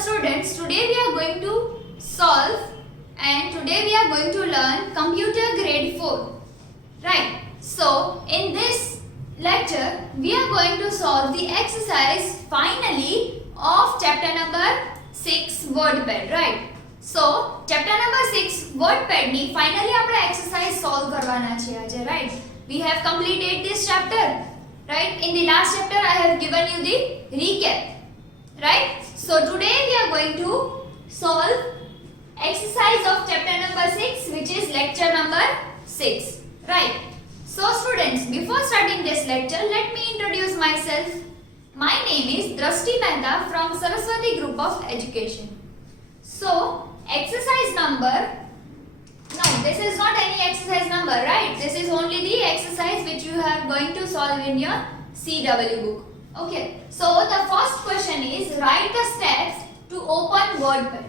students, today we are going to solve and today we are going to learn computer grade 4. Right. So, in this lecture, we are going to solve the exercise finally of chapter number 6 WordPad. Right. So, chapter number 6 WordPad ni finally આપણે exercise solve કરવાના છે આજે. Right. We have completed this chapter. Right. In the last chapter, I have given you the recap. Right. So today we are going to solve exercise of chapter number 6, which is lecture number 6. Right. So students, before starting this lecture, let me introduce myself. My name is Drashti Mehta from Saraswati Group of Education. So exercise number, no, this is not any exercise number, right? This is only the exercise which you are going to solve in your CW book. Okay, so the first question is write the steps to open WordPad.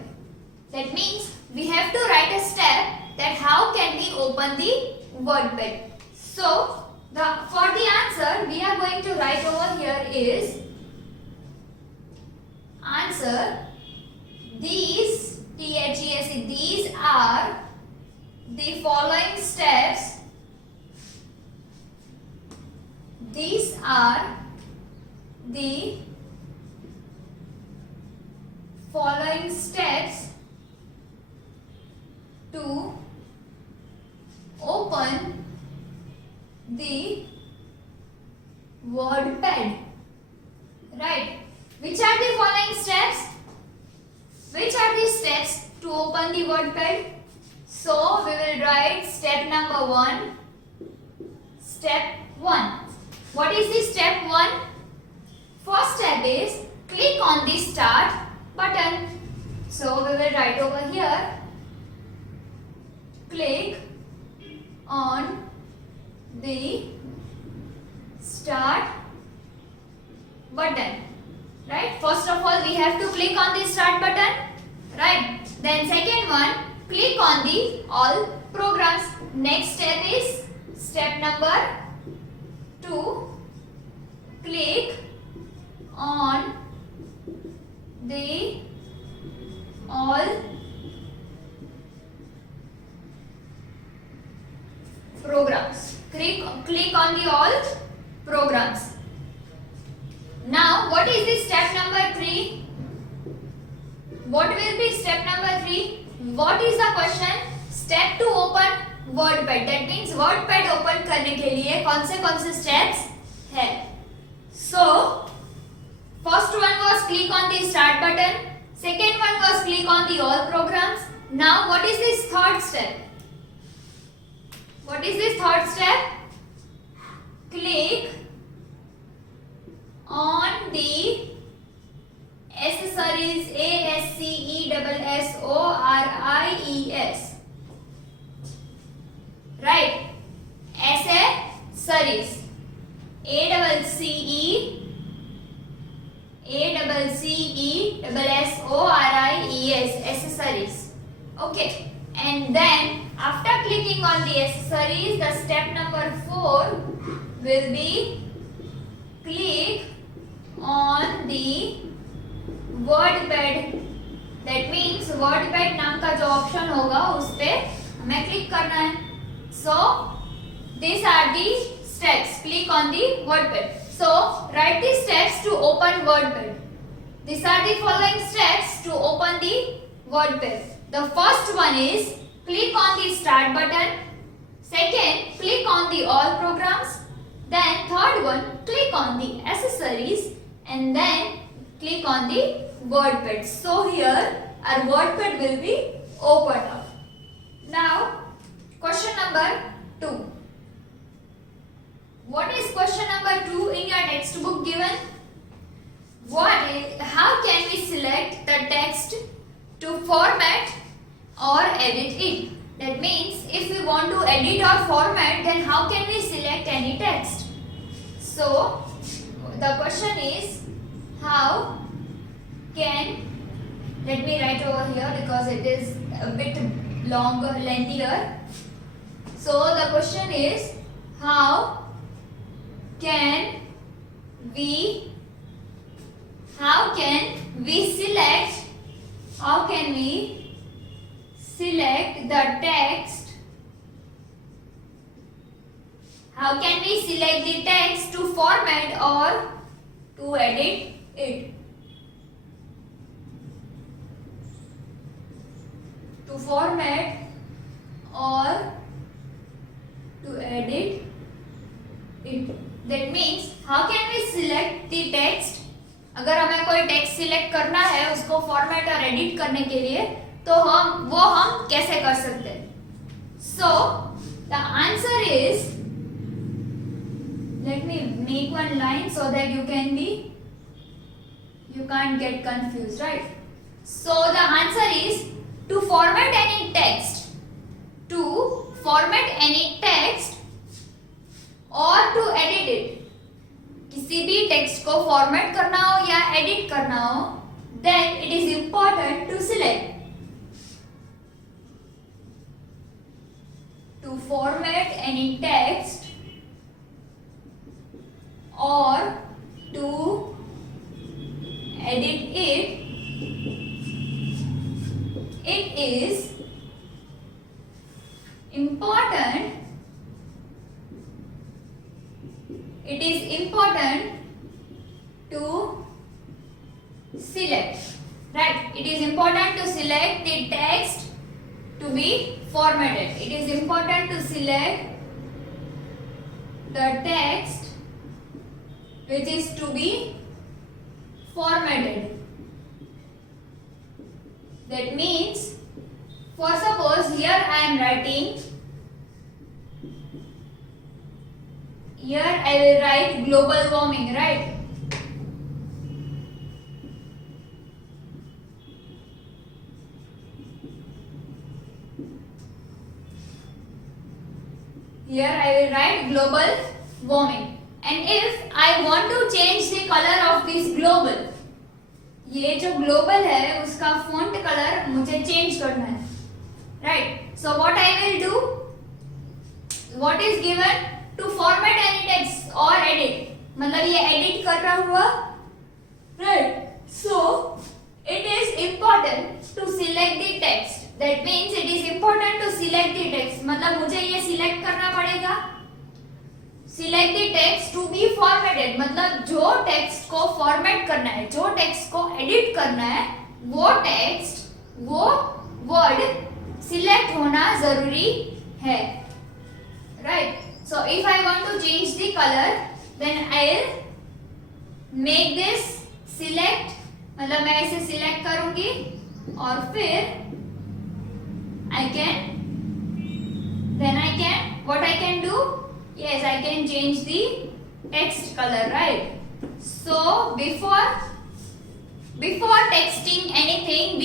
That means we have to write a step that how can we open the WordPad. So for the answer we are going to write over here is answer these these are the following steps. These are the following steps to open the WordPad. Right. Which are the following steps? Which are the steps to open the WordPad? So we will write step number 1. Step 1. What is the step 1? First step is click on the start button. So we will write over here, click on the start button. Right? First of all, we have to click on the start button. Right? Then second one, click on the all programs. Next step is step number 2, click on the all programs. Click on the all programs. Now what is the step number 3? What will be step number 3? What is the question? Step to open WordPad. That means WordPad open करने के लिए कौन से steps है? So first one was click on the start button. Second one was click on the all programs. Now what is this third step? What is this third step? Click on the accessories. ASCESSORIES. Right. Accessories. ACCESSORIES. Accessories. Okay. And then after clicking on the accessories, the step number 4 will be click on the WordPad. That means WordPad नाम का जो option होगा उस पे हमें click करना है. So these are the steps. Click on the WordPad. So write the steps to open WordPad. These are the following steps to open the WordPad. The first one is click on the start button. Second, click on the all programs. Then third one, click on the accessories and then click on the WordPad. So here our WordPad will be opened up. Now question number 2. What is question number 2 in your textbook given? How can we select the text to format or edit it? That means if we want to edit or format, then how can we select any text? So the question is how can, let me write over here because it is a bit longer, lengthier. So the question is how can we select how can we select the text, how can we select the text to format or to edit it? To format or to edit it. That means how can we select the text? अगर हमें कोई text select करना है उसको format और edit करने के लिए तो हम कैसे कर सकते हैं? So the answer is, let me make one line so that you can't get confused, right? So the answer is to format any text, or to edit it. किसी भी टेक्स्ट को फॉर्मेट करना हो या एडिट करना हो, then it is important to select. To format any text or to edit it, it is important to select, right? It is important to select the text to be formatted. It is important to select the text which is to be formatted. That means, for suppose here I am writing, here I will write global warming, right? Here I will write global warming, and if I want to change the color of this global, ये जो global है उसका font color मुझे change करना है, right? So what I will do, what is given to format any text or edit, मतलब ये edit कर रहा हुआ, right? So it is important to select the text. That means it is important to select the text. मतलब मुझे ये select करना पड़ेगा. Select the text to be formatted. मतलब जो text को format करना है, जो text को edit करना है, वो text, वो word select होना जरूरी है, right? So if I want to change the color, then I'll make this select. मतलब मैं इसे select करूँगी और फिर what I can do? Yes, I can change the text color, right? So before texting anything,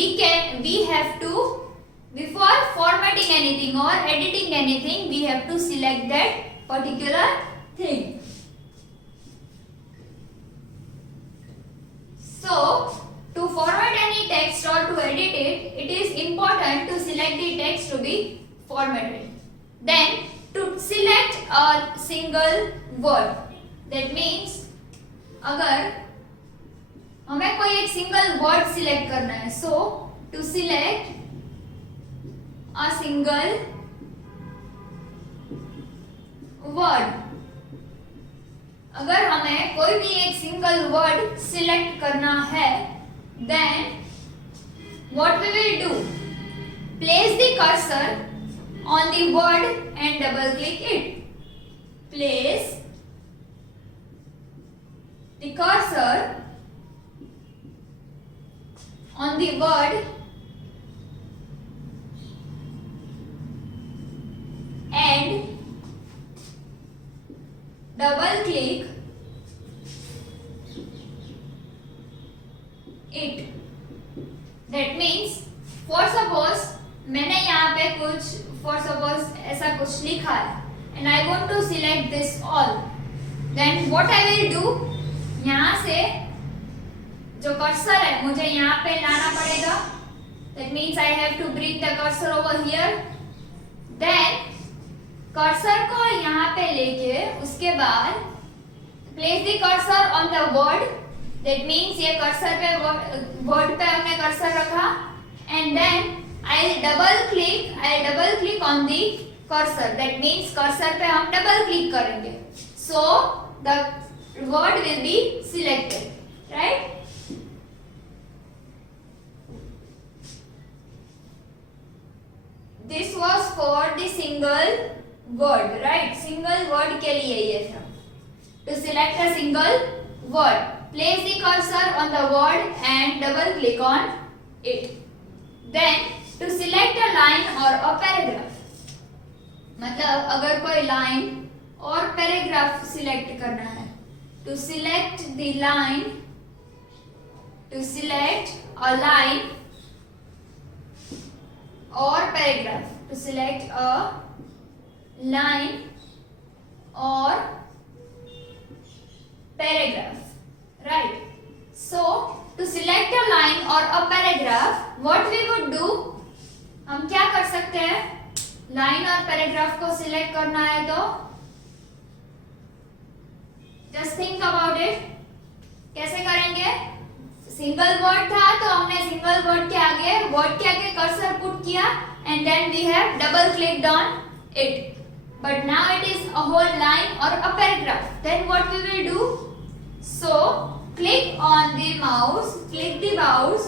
before formatting anything or editing anything, we have to select that particular thing. So to format any text or to edit it, it is important to select the text to be formatted. Then to select a single word. That means अगर हमें कोई एक single word select करना है, so to select a single word, अगर हमें कोई भी एक single word select करना है, then what we will do? Place the cursor on the word and double click it. Place the cursor on the word and double click it. That means for suppose मैंने यहाँ पे for suppose ऐसा कुछ लिखा है and I want to select this all, then what I will do, यहाँ से जो cursor है मुझे यहाँ पे लाना पड़ेगा. That means I have to bring the cursor over here. Then cursor को यहाँ पे लेके उसके बाद place the cursor on the word. That means ये cursor पे word पे हमने cursor रखा and then I'll double click on the cursor. That means cursor पे हम double click करेंगे. So the word will be selected, right? This was for the single word, right? Single word के लिए ये था. To select a single word, place the cursor on the word and double click on it. Then to select a line or a paragraph, मतलब अगर कोई line और paragraph select करना है, to select the line, to select a line or paragraph, to select a line or paragraph, right? So to select a line or a paragraph, what we would do, हम क्या कर सकते हैं? Line और paragraph को select करना है तो जस्ट थिंक अबाउट इट. कैसे करेंगे? सिंगल वर्ड था तो हमने सिंगल वर्ड के आगे कर्सर पुट किया and then we have double clicked on it. But now it is a whole line or a paragraph. Then what we will do? So click on the mouse, click the mouse,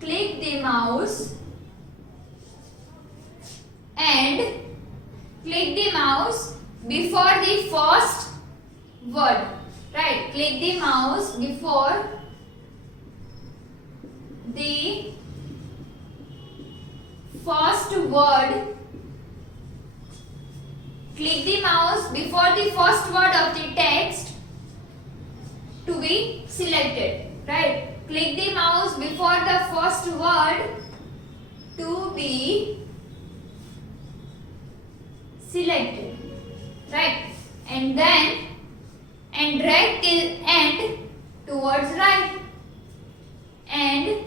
click the mouse and click the mouse before the first word, right? Click the mouse before the first word. Click the mouse before the first word of the text to be selected, right? Click the mouse before the first word to be selected, right? And then drag till end towards right and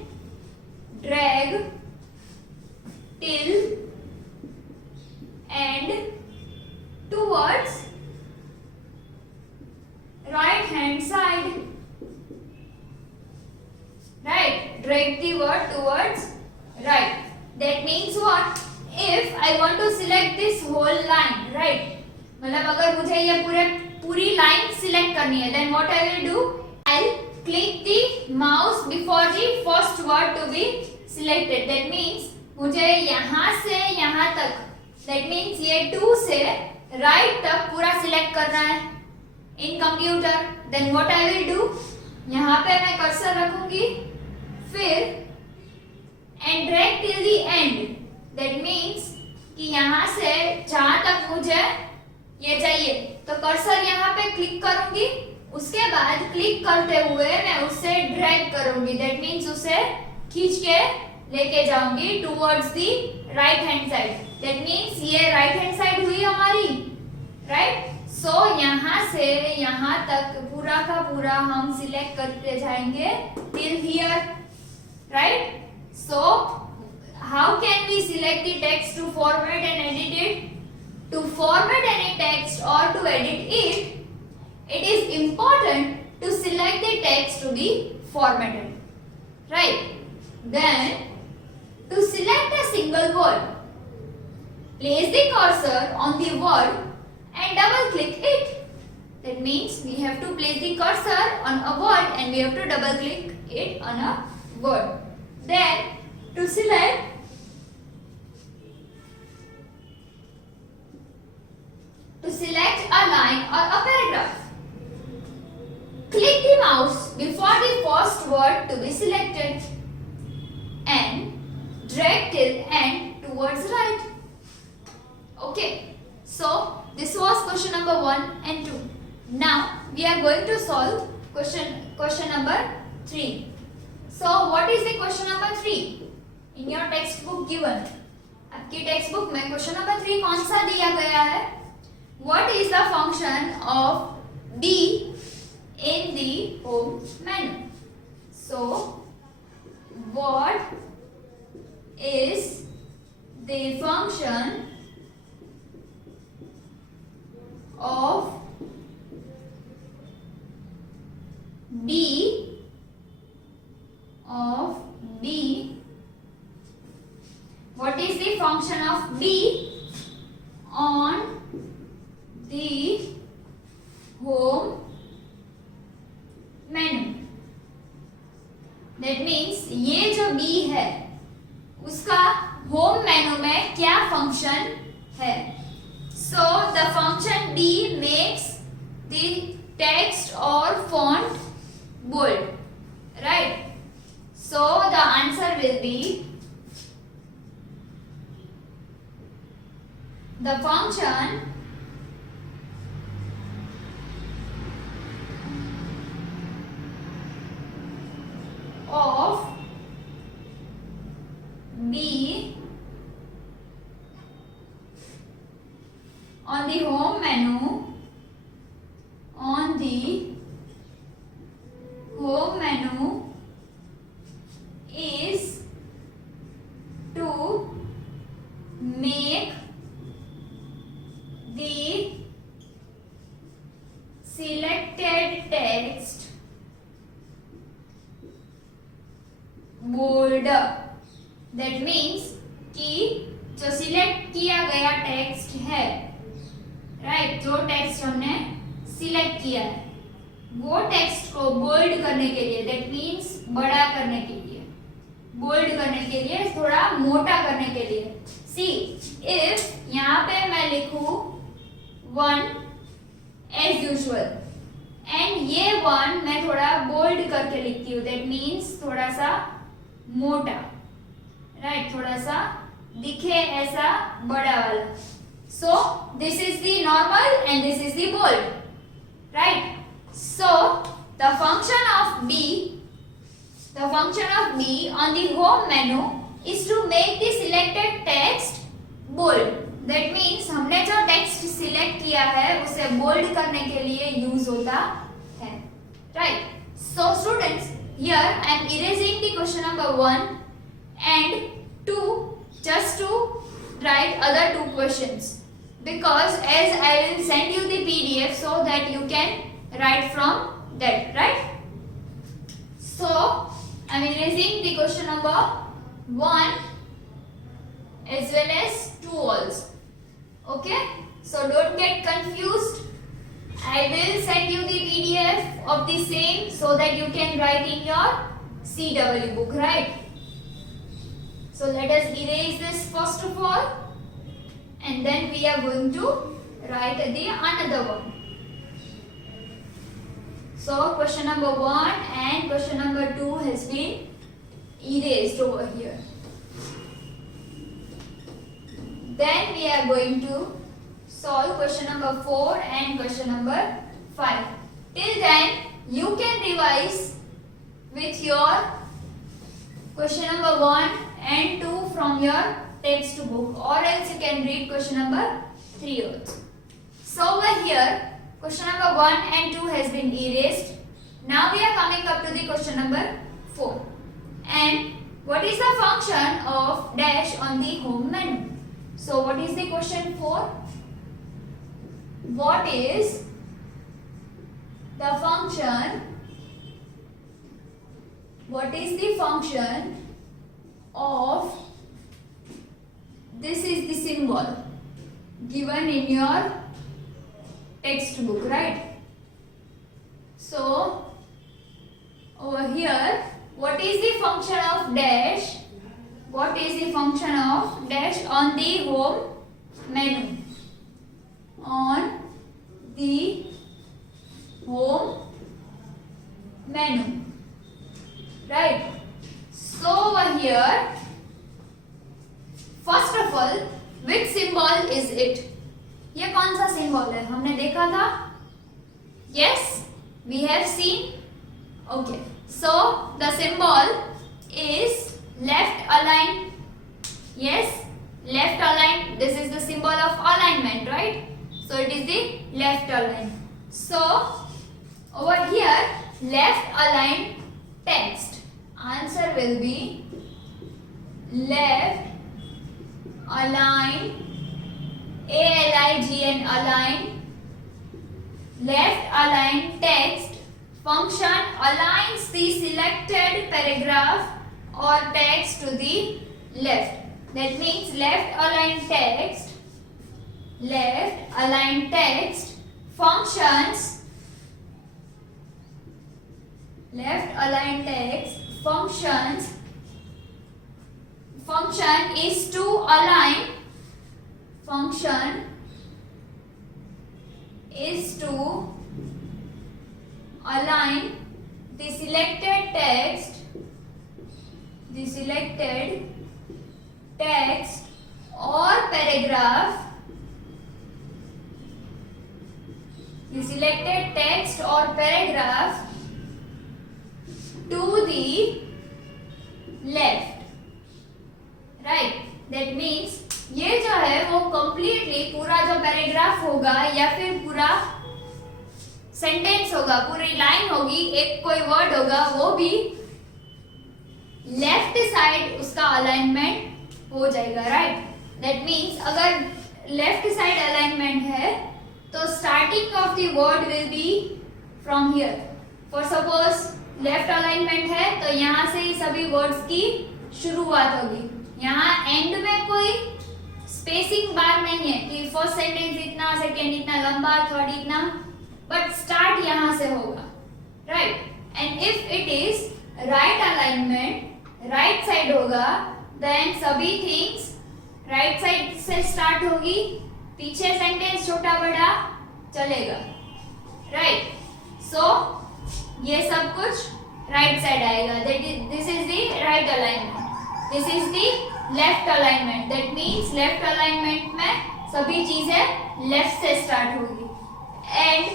drag till end towards right hand side, right? Drag the word towards right. That means what? If I want to select this whole line, right? मतलब अगर मुझे ये पूरी line select करनी है, then what I will do? I'll click the mouse before the first word to be selected. That means मुझे यहाँ से यहाँ तक, that means ये 2 से राइट तक पूरा सिलेक्ट करना है in computer. Then what I will do, यहाँ पे मैं कर्सर रखूंगी, फिर and drag till the end. That means कि यहाँ से जहाँ तक मुझे ये चाहिए तो कर्सर यहाँ पे क्लिक करूंगी, उसके बाद क्लिक करते हुए मैं उससे ड्रैग करूंगी. दैट मीन्स उसे खींच के लेके जाऊंगी towards the right hand side. That means ये राइट हैंड साइड हुई हमारी, राइट? सो यहाँ से यहाँ तक पूरा का पूरा हम सिलेक्ट करते जाएंगे till here, right? So how can we select the text to format and edit it? To format any text or to edit it, it is important to select the text to be formatted, right? Then to select a single word, place the cursor on the word and double click it. That means we have to place the cursor on a word and we have to double click it on a word. Then to select a line or a paragraph, click the mouse before the first word to be selected and drag till end towards right. Okay, so this was question number 1 and 2. Now we are going to solve question number 3. So what is the question number 3 in your textbook given? आपकी text book में question number 3 कौन सा दिया गया है? What is the function of D in the home menu? So what is the function of D function of B on the home menu. That means ये जो B है उसका होम मेनू में क्या फंक्शन है. So the function B makes the text or font bold, right? So the answer will be the function of B on the home menu is to make the selected text bolder. That means कि जो select किया गया text है, right, जो text हमने select किया है वो टेक्स्ट को बोल्ड करने के लिए, दैट मीन्स बड़ा करने के लिए, बोल्ड करने के लिए, थोड़ा मोटा करने के लिए. सी इफ यहाँ पे मैं लिखूं 1 एज यूजुअल एंड ये 1 मैं थोड़ा बोल्ड करके लिखती हूँ, दैट मीन्स थोड़ा सा मोटा, राइट, थोड़ा सा दिखे ऐसा बड़ा वाला. So this is the normal and this is the bold, right. So the function of B on the home menu is to make the selected text bold. That means हमने जो टेक्स्ट सिलेक्ट किया है उसे bold करने के लिए use होता है, right. So students, here I am erasing the question number 1 and 2 just to write other 2 questions, because as I will send you the PDF so that you can write from that, right? So I am erasing the question number 1 as well as 2 also. Okay, so don't get confused. I will send you the PDF of the same so that you can write in your CW book, right? So let us erase this first of all and then we are going to write the another one. So question number 1 and question number 2 has been erased over here. Then we are going to solve question number 4 and question number 5. Till then you can revise with your question number 1 and 2 from your textbook, or else you can read question number 3 also. So over here question number 1 and 2 has been erased. Now we are coming up to the question number 4. And what is the function of dash on the home menu? So what is the question 4? What is the function? What is the function of, this is the symbol given in your textbook, right? So over here, what is the function of dash? What is the function of dash on the home menu? On the home menu, right? So over here, first of all, which symbol is it? ये कौन सा symbol है? हमने देखा था? Yes, we have seen. Okay, so the symbol is left aligned. Yes, left aligned. This is the symbol of alignment, right? So it is the left aligned. So over here, left aligned text. Answer will be left aligned, ALIGN aligned, left aligned text function aligns the selected paragraph or text to the left. that means left aligned text functions, function is to align the selected text or paragraph to the left, right? That means ये जो है वो completely पूरा जो paragraph होगा या फिर पूरा सेंटेंस होगा, पूरी लाइन होगी, एक कोई वर्ड होगा, वो भी लेफ्ट साइड उसका अलाइनमेंट हो जाएगा, राइट? दैट मीन्स अगर लेफ्ट साइड अलाइनमेंट है तो starting of the word will be from here. For suppose left alignment है तो यहाँ से ही सभी वर्ड्स की शुरुआत होगी. यहाँ एंड में कोई स्पेसिंग बार नहीं है कि फर्स्ट सेंटेंस इतना, सेकेंड इतना लंबा, थर्ड इतना, बट स्टार्ट यहाँ से होगा, right? And if it is right alignment, right side होगा, देन सभी थिंग्स राइट साइड से स्टार्ट होगी, पीछे सेंटेंस छोटा बड़ा चलेगा, राइट? सो ये सब कुछ राइट साइड आएगा. This is the right alignment, this is the left alignment. That means left alignment में सभी चीजें लेफ्ट से स्टार्ट होगी. And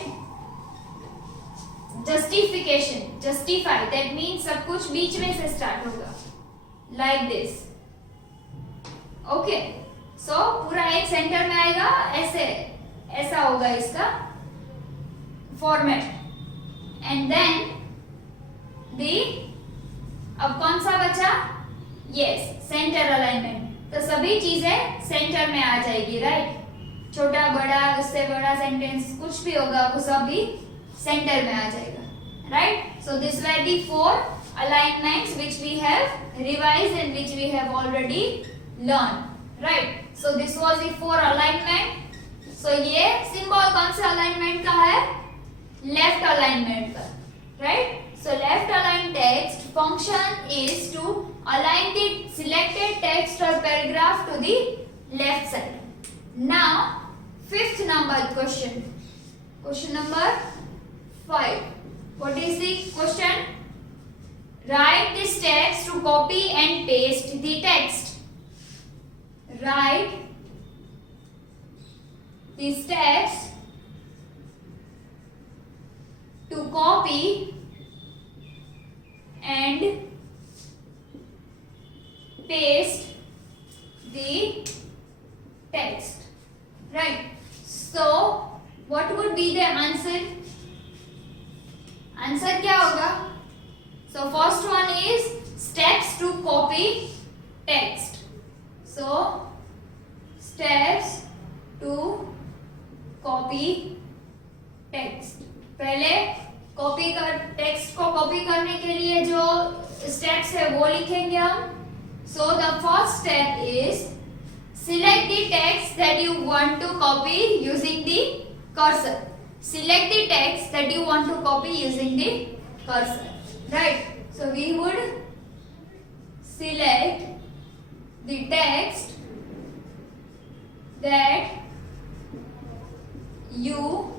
justification, justify, that means सब कुछ बीच में से स्टार्ट होगा, लाइक दिस. ओके, सो पूरा एक सेंटर में आएगा, ऐसा होगा इसका फॉर्मेट. एंड देन अब कौन सा बचा? Yes, centre alignment. तो सभी चीजें सेंटर में आ जाएगी, राइट? छोटा बड़ा, उससे बड़ा सेंटेंस कुछ भी होगा वो सब भी सेंटर में आ जाएगा, right? So this were the 4 alignments which we have revised and which we have already learned, right? So this was the 4 alignment. So ये सिंबल कौन से अलाइनमेंट का है? लेफ्ट अलाइनमेंट का, right? So left aligned text function is to align the selected text or paragraph to the left side. Now 5th number question number 5. What is the question? Write the steps to copy and paste the text. Write the steps to copy and paste the text, right? So what would be the answer? Answer क्या होगा? So first one is steps to copy text. So steps to copy text. पहले copy कर text को copy करने के लिए जो steps है वो लिखेंगे हम. So the first step is select the text that you want to copy using the cursor. Select the text that you want to copy using the cursor, right? So we would select the text that you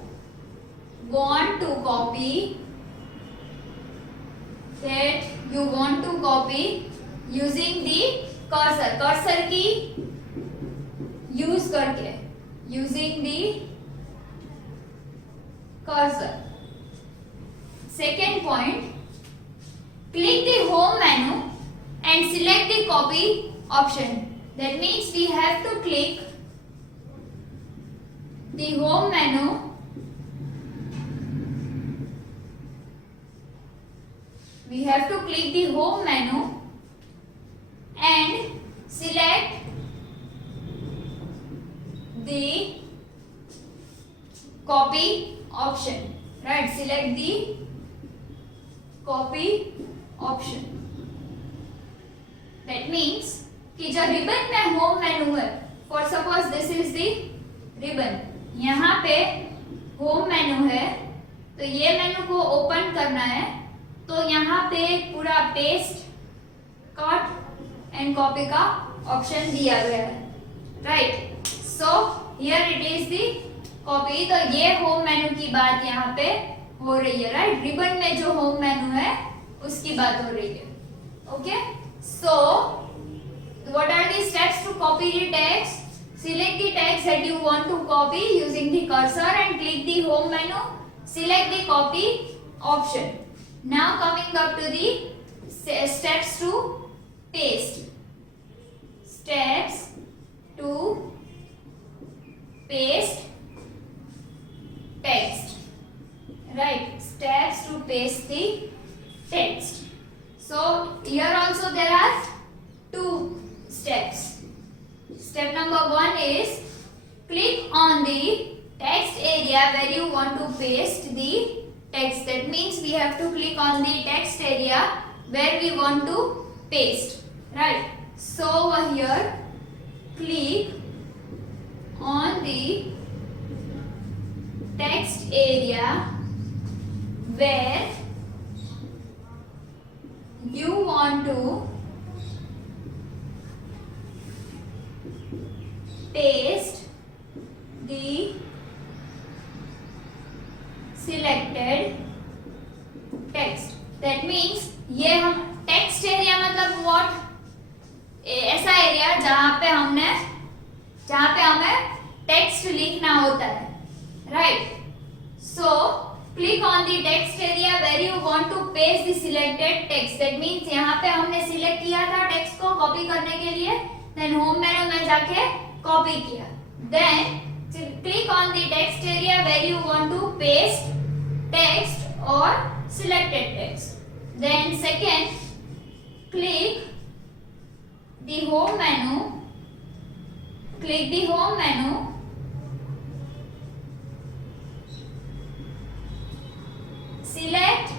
want to copy, using the cursor. Cursor की use करके, using the cursor. Second point, click the home menu and select the copy option. That means we have to click the home menu and select the copy option, right? Select the copy option. That means कि जो ribbon में home मेनू है, for suppose this is the ribbon, यहाँ पे home मेनू है, तो ये मेनू को ओपन करना है, तो यहाँ पे पूरा पेस्ट, कट एंड कॉपी का ऑप्शन दिया गया है, right. So here it is the copy, तो ये होम मेनू की बात यहाँ पे हो रही है, राइट। रिबन में जो होम मेनू है उसकी बात हो रही है, okay. So what are the steps to copy the text? Select the text that you want to copy using the cursor and click the home menu. Select the copy option. Now coming up to the steps to paste. Steps to paste text. Right. Steps to paste the text. So here also there are two steps. Step number 1 is click on the text area where you want to paste the text. That means we have to click on the text area where we want to paste, right? So over here click on the text area where you want to paste the selected text. That means ये हम text area मतलब what, ऐसा area जहाँ पे हमें text लिखना होता है, right. So click on the text area where you want to paste the selected text. That means यहाँ पे हमने सिलेक्ट किया था टेक्स्ट को कॉपी करने के लिए, देन होम मेनू में जाके कॉपी किया, then click on the text area where you want to paste text or selected text. Then second, click the home menu, click the home menu, select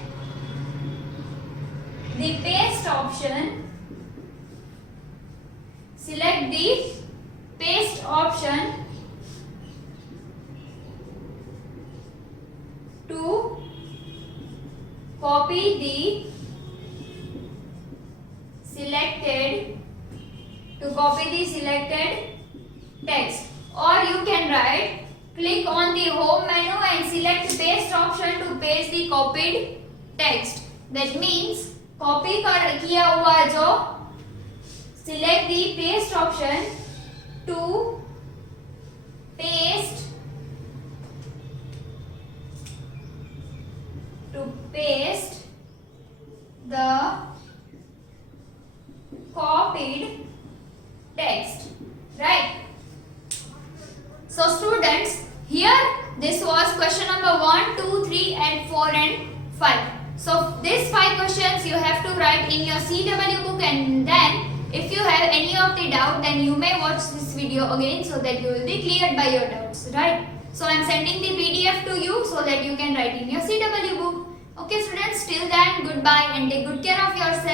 the paste option, select the paste option to copy the selected text, or you can write click on the home menu and select paste option to paste the copied text. That means copy किया हुआ जो select the paste option to paste the copied text, right? So students, here this was question number 1, 2, 3 and 4 and 5. So these 5 questions you have to write in your CW book, and then if you have any of the doubt, then you may watch this video again so that you will be cleared by your doubts, right? So I am sending the PDF to you so that you can write in your CW book. Okay students, till then, goodbye and take good care of yourself.